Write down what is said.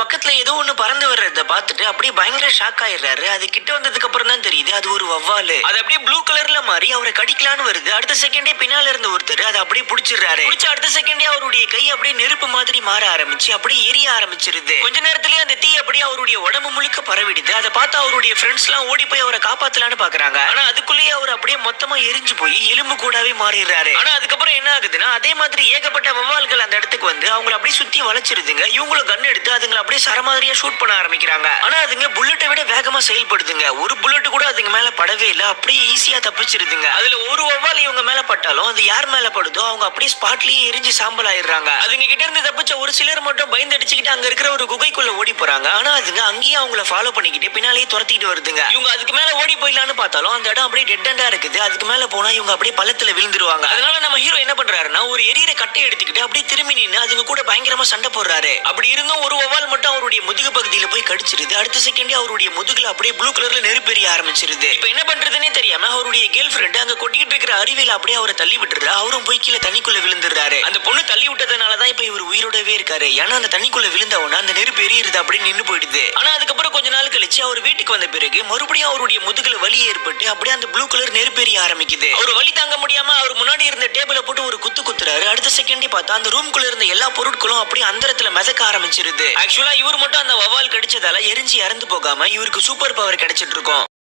பக்கத்துல ஏதோ ஒண்ணு பறந்து வர்றத பார்த்துட்டு அப்படியே பயங்கர ஷாக் ஆயிடுறாரு. அது கிட்ட வந்ததுக்கு அப்புறம் தான் தெரியுது அது ஒரு வவ்வாலு. அது அப்படியே ப்ளூ கலர்ல மாறி அவரை கடிக்கலான்னு வருது. அடுத்த செகண்டே பின்னால இருந்த ஒருத்தர் அதை அப்படியே புடிச்சிடுறாரு. புடிச்ச அடுத்த செகண்டே அவருடைய கை அப்படியே நெருப்பு மாதிரி மாற ஆரம்பிச்சு அப்படியே எரிய ஆரம்பிச்சிருது. கொஞ்ச நேரத்திலேயே அந்த தீ அப்படியே அவருடைய உடம்பு முழுக்க பரவிடுது. அதை பார்த்து அவருடைய ஃப்ரெண்ட்ஸ் எல்லாம் ஓடி போய் அவரை காப்பாத்தலான்னு பாக்குறாங்க. ஆனா அதுக்குள்ளேயே அவர் அப்படியே மொத்தமா எரிஞ்சு போய் எலும்பு கூடாவே மாறிடுறாரு. ஆனா அதுக்கப்புறம் என்ன ஆகுதுன்னா அதே மாதிரி ஏகப்பட்ட வவ்வால்கள் அந்த இடத்துக்கு வந்து அவங்களை அப்படியே சுத்தி வளைச்சிருதுங்க. இவங்களும் கன் எடுத்து அதுங்களை அப்படியே சரமாதிரியா ஷூட் பண்ண ஆரம்பிக்கிறாங்க. ஆனா அதுங்க புல்லட்டை விட வேகமா செயல்படுதுங்க. ஒரு புல்லட் கூட அதுங்க மேல படவே இல்ல. அப்படியே ஈஸியா தப்பிச்சிருதுங்க. அதுல ஒரு வவ்வால் இவங்க மேல பட்டாலும் அது யார் மேல படுதோ அவங்க அப்படியே ஸ்பாட்லயே எரிஞ்சு சாம்பல் ஆயிடுறாங்க. அதுங்க கிட்ட இருந்து தப்பிச்ச ஒரு சிலர் மட்டும் பயந்து அடிச்சுக்கிட்டு அங்க இருக்கிற ஒரு குகைக்குள்ள ஓடி போறாங்க. ஆனா அதுங்க அங்கேயே அவங்கள ஃபாலோ பண்ணிக்கிட்டு பின்னாலேயே துரத்திட்டு வருதுங்க. இவங்க அதுக்கு மேல ஓடி போயிடலான்னு பார்த்தாலும் அந்த இடம் அப்படியே டெட் எண்டா இருக்குது. அதுக்கு மேல போனா இவங்க அப்படியே பள்ளத்துல விழுந்துருவாங்க. அதனால நம்ம ஹீரோ என்ன பண்றாருன்னா ஒரு எரியிற கட்டை எடுத்துக்கிட்டு அப்படியே திரும்பி நின்று அதுங்க கூட பயங்கரமா சண்டை போடுறாரு. அப்படி இருந்தும் ஒரு வவ்வால் மட்டும் அவருடைய முதுகு பகுதியில போய் கடிச்சிருது. அடுத்த செகண்டே அவருடைய முதுகுல அப்படியே ப்ளூ கலர்ல நெருப்பெரிய ஆரம்பிச்சிருது. இப்ப என்ன பண்றதுன்னே தெரியாம அவருடைய கேர்ள் ஃபிரெண்ட் அங்க கொட்டிக்கிட்டு இருக்கிற அருவியில அப்படியே அவரை தள்ளி விட்டுறா. அவரும் போய் கீழே தண்ணிக்குள்ள விழுந்துடுறாரு. அந்த பொண்ணு தள்ளி விட்டதுனாலதான் இப்ப இவர் உயிரோடவே இருக்காரு. ஏன்னா அந்த தண்ணிக்குள்ள விழுந்தவன அந்த நெருப்பு எரியுறது அப்படின்னு நின்னு போயிடுது. ஆனா அதுக்கப்புறம் கொஞ்ச நாள் கழிச்சு அவர் வீட்டுக்கு வந்த பிறகு மறுபடியும் அவருடைய முதுகுல வலி ஏற்பட்டு அப்படியே அந்த ப்ளூ கலர் நெருப்பு எரிய ஆரம்பிக்குது. அவர் வலி தாங்க முடியாம அவர் முன்னாடி இருந்த டேபிள போட்டு ஒரு குத்து குத்துறாரு. அடுத்த செகண்டே பார்த்தா அந்த ரூம்குள்ள இருந்த எல்லா பொருட்களும் அப்படியே அந்தரத்துல மிதக்க ஆரம்பிச்சிருது. ஆக்சுவலா இவர் மட்டும் அந்த வவ்வால் கடிச்சதால எரிஞ்சு இறந்து போகாம இவருக்கு சூப்பர் பவர் கிடைச்சிட்டு இருக்கும்.